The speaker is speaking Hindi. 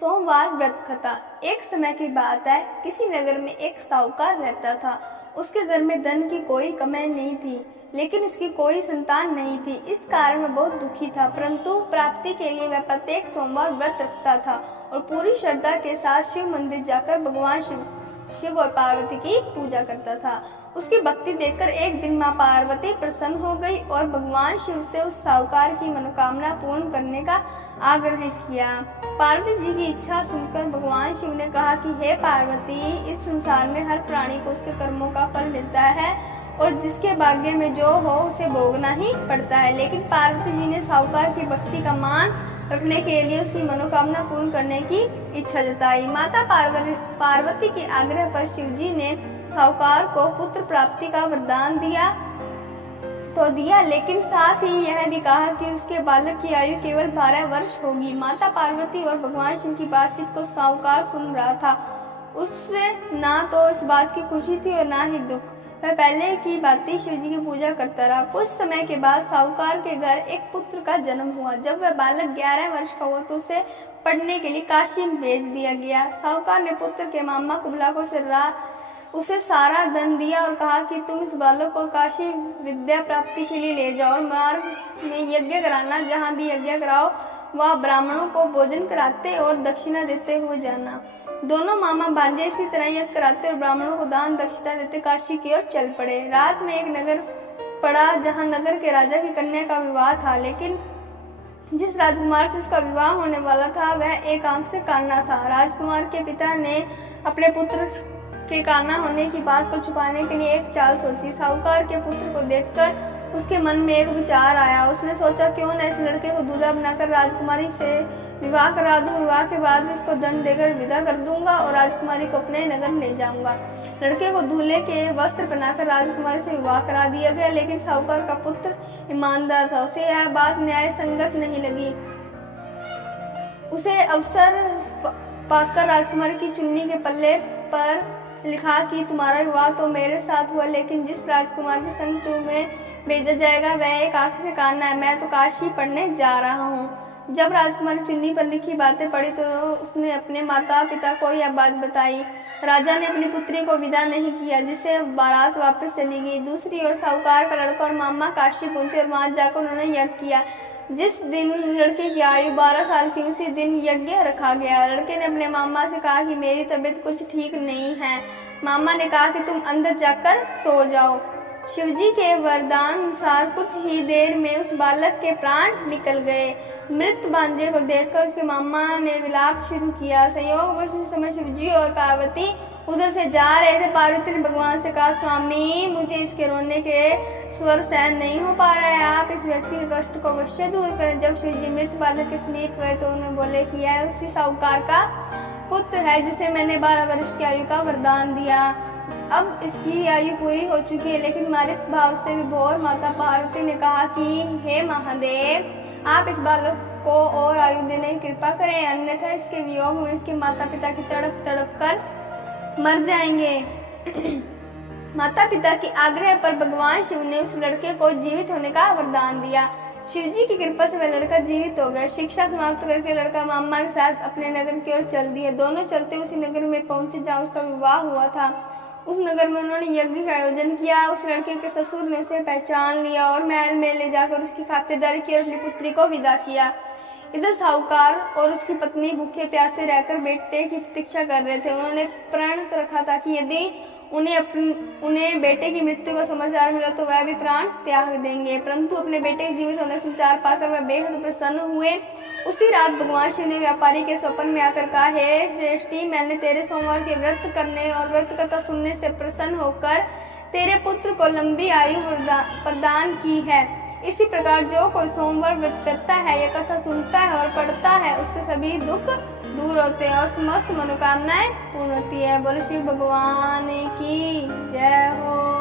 सोमवार व्रत कथा। एक समय की बात है, किसी नगर में एक साहूकार रहता था। उसके घर में धन की कोई कमी नहीं थी, लेकिन उसकी कोई संतान नहीं थी। इस कारण वह बहुत दुखी था, परंतु प्राप्ति के लिए वह प्रत्येक सोमवार व्रत रखता था और पूरी श्रद्धा के साथ शिव मंदिर जाकर भगवान शिव और पार्वती की पूजा करता था। उसकी भक्ति देखकर एक दिन माँ पार्वती प्रसन्न हो गई और भगवान शिव से उस साहूकार की मनोकामना पूर्ण करने का आग्रह किया। पार्वती जी की इच्छा सुनकर भगवान शिव ने कहा कि हे पार्वती, इस संसार में हर प्राणी को उसके कर्मों का फल मिलता है और जिसके भाग्य में जो हो उसे भोगना ही पड़ता है। लेकिन पार्वती जी ने साहूकार की भक्ति का मान रखने के लिए उसकी मनोकामना पूर्ण करने की इच्छा जताई। माता पार्वती के आग्रह पर शिव जी ने साहूकार को पुत्र प्राप्ति का वरदान दिया, लेकिन साथ ही यह भी कहा कि उसके बालक की आयु केवल 12 वर्ष होगी। माता पार्वती और भगवान शिव की बातचीत को साहूकार सुन रहा था। उससे ना तो इस बात की खुशी थी और ना ही दुख। वह पहले की भांति शिव जी की पूजा करता रहा। कुछ समय के बाद साहूकार के घर एक पुत्र का जन्म हुआ। जब वह बालक 11 वर्ष का हुआ तो उसे पढ़ने के लिए काशी में भेज दिया गया। साहूकार ने पुत्र के मामा को बुलाकर उसे सारा धन दिया और कहा कि तुम इस बालक को काशी विद्या प्राप्ति के लिए ले जाओ और मार्ग में यज्ञ कराना। जहाँ भी यज्ञ कराओ वह ब्राह्मणों को भोजन कराते और दक्षिणा देते हुए जाना। दोनों मामा भांजे इसी तरह यज्ञ कराते और ब्राह्मणों को दान दक्षिणा देते काशी की ओर चल पड़े। रात में एक नगर पड़ा जहाँ नगर के राजा की कन्या का विवाह था, लेकिन जिस राजकुमार से उसका विवाह होने वाला था वह एक आंख से काना था। राजकुमार के पिता ने अपने पुत्र के काना होने की बात को छुपाने के लिए एक चाल सोची। साहूकार के पुत्र को देखकर उसके मन में एक विचार आया। उसने सोचा क्यों न इस लड़के को दूल्हा बनाकर राजकुमारी से विवाह करा दूं। विवाह के बाद इसको धन देकर विदा कर दूंगा और राजकुमारी को अपने नगर ले जाऊंगा। लड़के को दूल्हे के वस्त्र पहनाकर राजकुमारी से विवाह करा दिया गया, लेकिन साहूकार का पुत्र ईमानदार था। उसे यह बात न्याय संगत नहीं लगी। उसे अवसर पाकर राजकुमारी की चुन्नी के पल्ले पर लिखा कि तुम्हारा विवाह तो मेरे साथ हुआ, लेकिन जिस राजकुमार के संग तुम्हें भेजा जाएगा वह एक आंख से काना है। मैं तो काशी पढ़ने जा रहा हूँ। जब राजकुमारी चुन्नी पर लिखी बातें पढ़ी तो उसने अपने माता पिता को यह बात बताई। राजा ने अपनी पुत्री को विदा नहीं किया, जिससे बारात वापस चली गई। दूसरी ओर साहूकार का लड़का और मामा काशी पहुंचे और वहां जाकर उन्होंने यज्ञ किया। जिस दिन लड़के की आयु 12 साल की, उसी दिन यज्ञ रखा गया। लड़के ने अपने मामा से कहा कि मेरी तबीयत कुछ ठीक नहीं है। मामा ने कहा कि तुम अंदर जाकर सो जाओ। शिवजी के वरदान अनुसार कुछ ही देर में उस बालक के प्राण निकल गए। मृत भांजे को देखकर उसके मामा ने विलाप शुरू किया। संयोगवश उस समय शिवजी और पार्वती उधर से जा रहे थे। पार्वती ने भगवान से कहा, स्वामी, मुझे इसके रोने के स्वर सहन नहीं हो पा रहा है, आप इस व्यक्ति के कष्ट को अवश्य दूर करें। जब शिवजी मृत बालक के समीप गए तो उन्होंने बोले कि यह उसी साहूकार का पुत्र है जिसे मैंने 12 वर्ष की आयु का वरदान दिया। अब इसकी आयु पूरी हो चुकी है, लेकिन मृत भाव से विभोर माता पार्वती ने कहा कि हे महादेव, आप इस बालक को और आयु देने की कृपा करें, अन्यथा इसके वियोग में इसके माता पिता की तड़प तड़प कर मर जाएंगे। माता पिता के आग्रह पर भगवान शिव ने उस लड़के को जीवित होने का वरदान दिया। शिवजी की कृपा से वह लड़का जीवित हो गया। शिक्षा समाप्त करके लड़का मामा के साथ अपने नगर की ओर चल दिए। दोनों चलते उसी नगर में पहुंचे जहाँ उसका विवाह हुआ था। उस नगर में उन्होंने यज्ञ का आयोजन किया। उस लड़के के ससुर ने उसे पहचान लिया और महल में ले जाकर उसकी खातिरदारी की और अपनी पुत्री को विदा किया। इधर साहूकार और उसकी पत्नी भूखे प्यासे रहकर बेटे की प्रतीक्षा कर रहे थे। उन्होंने प्रण रखा था कि यदि उन्हें बेटे की मृत्यु का समाचार मिला तो वह भी प्राण त्याग देंगे, परंतु अपने बेटे के जीवित होने समाचार पाकर वह बेहद प्रसन्न हुए। उसी रात भगवान शिव ने व्यापारी के स्वप्न में आकर कहा, हे श्रेष्ठी, मैंने तेरे सोमवार के व्रत करने और व्रत कथा सुनने से प्रसन्न होकर तेरे पुत्र को लंबी आयु प्रदान की है। इसी प्रकार जो कोई सोमवार व्रत करता है या कथा सुनता है और पढ़ता है, उसके सभी दुख दूर होते हैं और समस्त मनोकामनाएं पूर्ण होती है। बोलो शिव भगवान की जय हो।